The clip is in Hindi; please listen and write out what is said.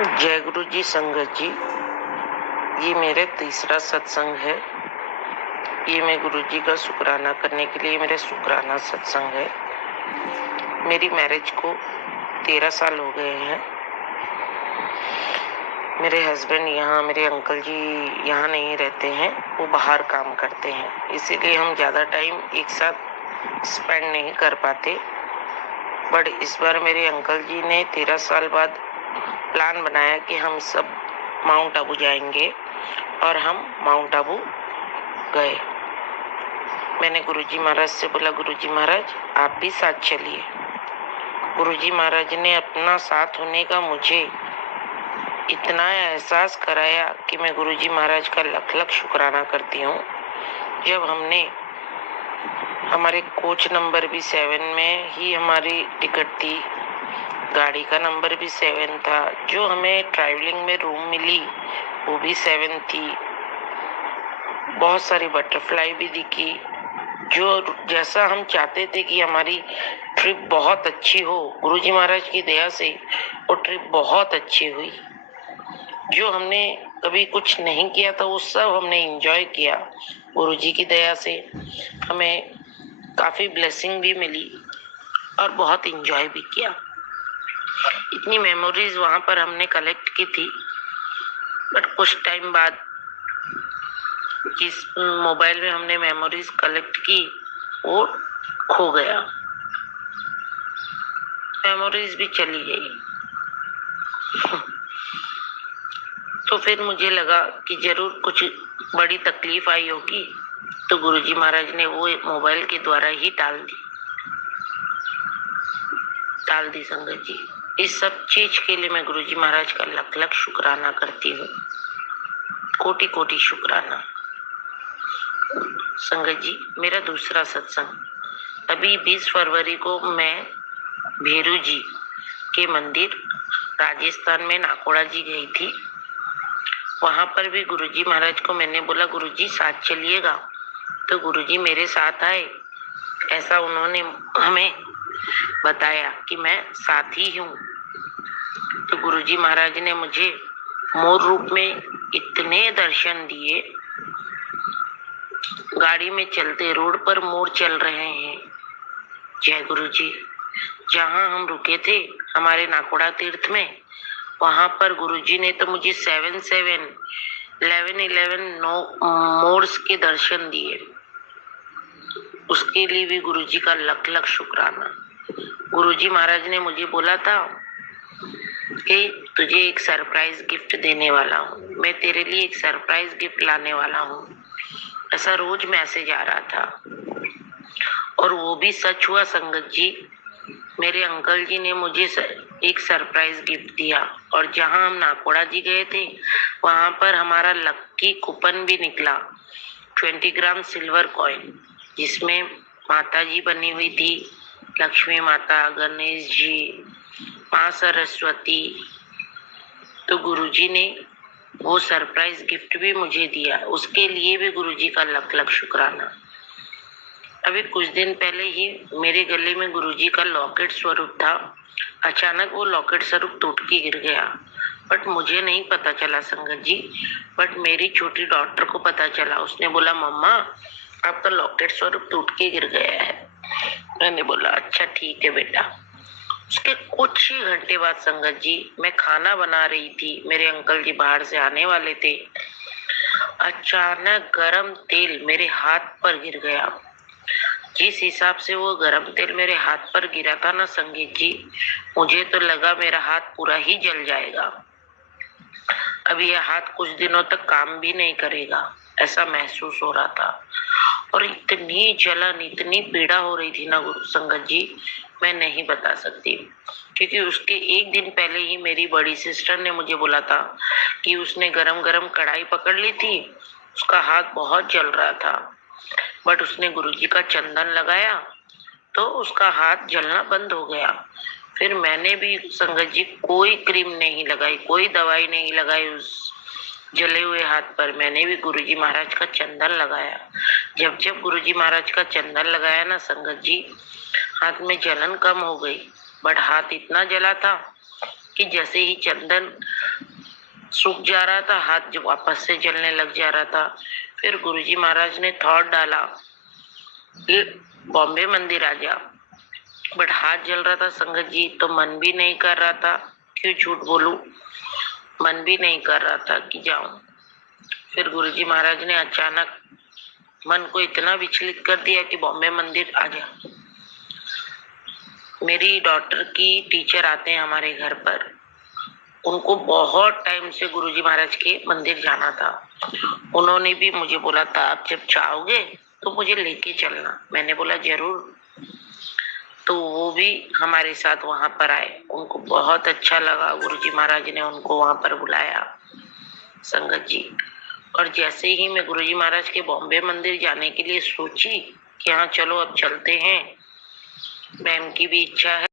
जय गुरु जी संगत जी। ये मेरा तीसरा सत्संग है। ये मैं गुरु जी का शुक्राना करने के लिए मेरा शुक्राना सत्संग है। मेरी मैरिज को 13 साल हो गए हैं। मेरे हस्बैंड यहाँ, मेरे अंकल जी यहाँ नहीं रहते हैं, वो बाहर काम करते हैं, इसीलिए हम ज़्यादा टाइम एक साथ स्पेंड नहीं कर पाते। बट इस बार मेरे अंकल जी ने 13 साल बाद प्लान बनाया कि हम सब माउंट आबू जाएंगे, और हम माउंट आबू गए। मैंने गुरुजी महाराज से बोला, गुरुजी महाराज आप भी साथ चलिए। गुरुजी महाराज ने अपना साथ होने का मुझे इतना एहसास कराया कि मैं गुरुजी महाराज का लख लख शुक्राना करती हूँ। जब हमने हमारे कोच नंबर भी 7 में ही हमारी टिकट थी, गाड़ी का नंबर भी 7 था, जो हमें ट्रैवलिंग में रूम मिली वो भी 7 थी। बहुत सारी बटरफ्लाई भी दिखी, जो जैसा हम चाहते थे कि हमारी ट्रिप बहुत अच्छी हो, गुरुजी महाराज की दया से वो ट्रिप बहुत अच्छी हुई। जो हमने कभी कुछ नहीं किया था वो सब हमने एंजॉय किया। गुरुजी की दया से हमें काफी ब्लेसिंग भी मिली और बहुत एंजॉय भी किया। इतनी मेमोरीज वहां पर हमने कलेक्ट की थी, बट कुछ टाइम बाद जिस मोबाइल में हमने मेमोरीज कलेक्ट की वो खो गया, मेमोरीज भी चली गई। तो फिर मुझे लगा कि जरूर कुछ बड़ी तकलीफ आई होगी, तो गुरुजी महाराज ने वो मोबाइल के द्वारा ही टाल दी संगत जी। इस सब चीज के लिए मैं गुरुजी महाराज का लख लख शुक्राना करती हूँ, कोटि कोटि शुक्राना। संगत जी, मेरा दूसरा सत्संग अभी 20 फरवरी को मैं भेरू जी के मंदिर राजस्थान में नाकोड़ा जी गई थी। वहां पर भी गुरुजी महाराज को मैंने बोला, गुरुजी साथ चलिएगा, तो गुरुजी मेरे साथ आए। ऐसा उन्होंने हमें बताया कि मैं साथ ही हूँ। तो गुरुजी महाराज ने मुझे मोर रूप में इतने दर्शन दिए। गाड़ी में चलते रोड पर मोर चल रहे हैं। जय गुरुजी। जहाँ हम रुके थे हमारे नाकोड़ा तीर्थ में, वहां पर गुरुजी ने तो मुझे 7-7 11-11 मोर्स के दर्शन दिए। उसके लिए भी गुरुजी का लख लख शुक्राना। गुरुजी महाराज ने मुझे बोला था कि तुझे एक सरप्राइज गिफ्ट देने वाला हूँ, मैं तेरे लिए एक सरप्राइज गिफ्ट लाने वाला हूँ। ऐसा रोज मैसेज आ रहा था और वो भी सच हुआ संगत जी। मेरे अंकल जी ने मुझे एक सरप्राइज गिफ्ट दिया, और जहां हम नाकोड़ा जी गए थे वहां पर हमारा लक्की कूपन भी निकला, 20 ग्राम सिल्वर कॉइन, जिसमें माता जी बनी हुई थी, लक्ष्मी माता, गणेश जी, माँ सरस्वती। तो गुरुजी ने वो सरप्राइज गिफ्ट भी मुझे दिया, उसके लिए भी गुरुजी का लख लख शुक्राना। अभी कुछ दिन पहले ही मेरे गले में गुरुजी का लॉकेट स्वरूप था। अचानक वो लॉकेट स्वरूप टूट के गिर गया, बट मुझे नहीं पता चला संगत जी। बट मेरी छोटी डॉटर को पता चला। उसने बोला, मम्मा आपका लॉकेट स्वरूप टूट के गिर गया है। मैंने बोला अच्छा ठीक है बेटा। उसके कुछ ही घंटे बाद संगत जी, मैं खाना बना रही थी, मेरे अंकल जी बाहर से आने वाले थे। अचानक गरम तेल मेरे हाथ पर गिर गया। जिस हिसाब से वो गरम तेल मेरे हाथ पर गिरा था ना संगीत जी, मुझे तो लगा मेरा हाथ पूरा ही जल जाएगा। अभी यह हाथ कुछ दिनों तक काम भी नहीं करेगा, ऐसा महसूस हो रहा था। और इतनी जलन, इतनी पीड़ा हो रही थी ना गुरु संगत जी, मैं नहीं बता सकती। क्योंकि उसके एक दिन पहले ही मेरी बड़ी सिस्टर ने मुझे बोला था कि उसने गरम गरम कढ़ाई पकड़ ली थी, उसका हाथ बहुत जल रहा था, बट उसने गुरुजी का चंदन लगाया तो उसका हाथ जलना बंद हो गया। फिर मैंने भी संगत जी कोई क्रीम नहीं लगाई, कोई दवाई नहीं लगाई उस जले हुए हाथ पर। मैंने भी गुरुजी महाराज का चंदन लगाया। जब जब गुरुजी महाराज का चंदन लगाया ना संगत जी, हाथ में जलन कम हो गई, बट हाथ इतना जला था कि जैसे ही चंदन सूख जा रहा था, हाथ जो वापस से जलने लग जा रहा था। फिर गुरुजी महाराज ने थॉट डाला कि बॉम्बे मंदिर आ जा, बट हाथ जल रहा था संगत जी, तो मन भी नहीं कर रहा था, क्यों झूठ बोलूं, मन भी नहीं कर रहा था कि जाऊं। फिर गुरुजी महाराज ने अचानक मन को इतना विचलित कर दिया कि बॉम्बे मंदिर आ जा। मेरी डॉटर की टीचर आते हैं हमारे घर पर, उनको बहुत टाइम से गुरुजी महाराज के मंदिर जाना था। उन्होंने भी मुझे बोला था आप जब चाहोगे तो मुझे लेके चलना। मैंने बोला जरूर। तो वो भी हमारे साथ वहां पर आए, उनको बहुत अच्छा लगा। गुरुजी महाराज ने उनको वहां पर बुलाया संगत जी। और जैसे ही मैं गुरुजी महाराज के बॉम्बे मंदिर जाने के लिए सोची कि हाँ चलो अब चलते हैं, मैम की भी इच्छा है,